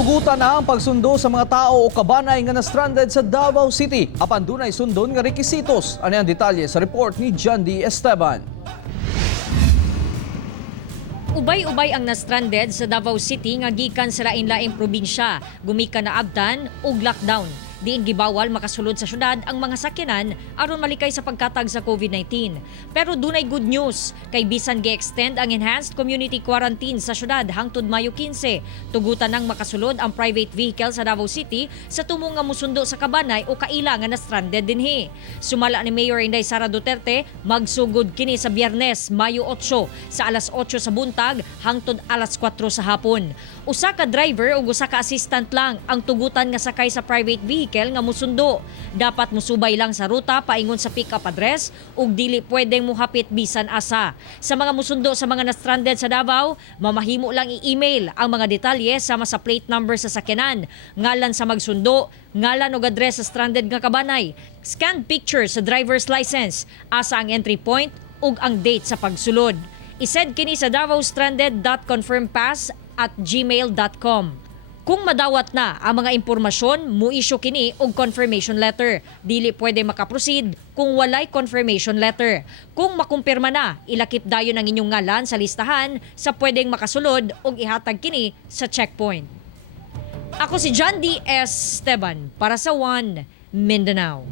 Tugutan na ang pagsundo sa mga tao o kabanay nga na-stranded sa Davao City. Apan dunay sundon nga rekisitos. Ano ang detalye sa report ni John D. Esteban. Ubay-ubay ang na-stranded sa Davao City nga gikan sa lain-laing probinsya, gumikan na abtan ug lockdown. Diin gibawal makasulod sa syudad ang mga sakyanan aron malikay sa pagkatag sa COVID-19. Pero dunay good news, kay bisan gi-extend ang enhanced community quarantine sa syudad hangtod Mayo 15. Tugutan nang makasulod ang private vehicle sa Davao City sa tumong nga musundo sa kabanay o kaila nga na-stranded dinhi. Sumala ni Mayor Inday Sara Duterte, magsugod kini sa Biyernes, Mayo 8 sa alas 8 sa buntag hangtod alas 4 sa hapon. Usa ka driver ug usa ka assistant lang ang tugutan nga sakay sa private vehicle nga musundo. Dapat musubay lang sa ruta paingon sa pick-up address ug dili pwedeng muhapit bisan asa. Sa mga musundo sa mga na-stranded sa Davao, mamahimo lang i-email ang mga detalye sama sa plate number sa sakyanan, ngalan sa magsundo, ngalan ug address sa stranded nga kabanay, scanned picture sa driver's license, asa ang entry point ug ang date sa pagsulod. Isend kini sa davaostranded.confirmpass@gmail.com. Kung madawat na ang mga impormasyon, mu-issue kini og confirmation letter. Dili pwede makaproceed kung walay confirmation letter. Kung makumpirma na, ilakip dayon ang inyong ngalan sa listahan sa pwedeng makasulod og ihatag kini sa checkpoint. Ako si John D. Esteban para sa One Mindanao.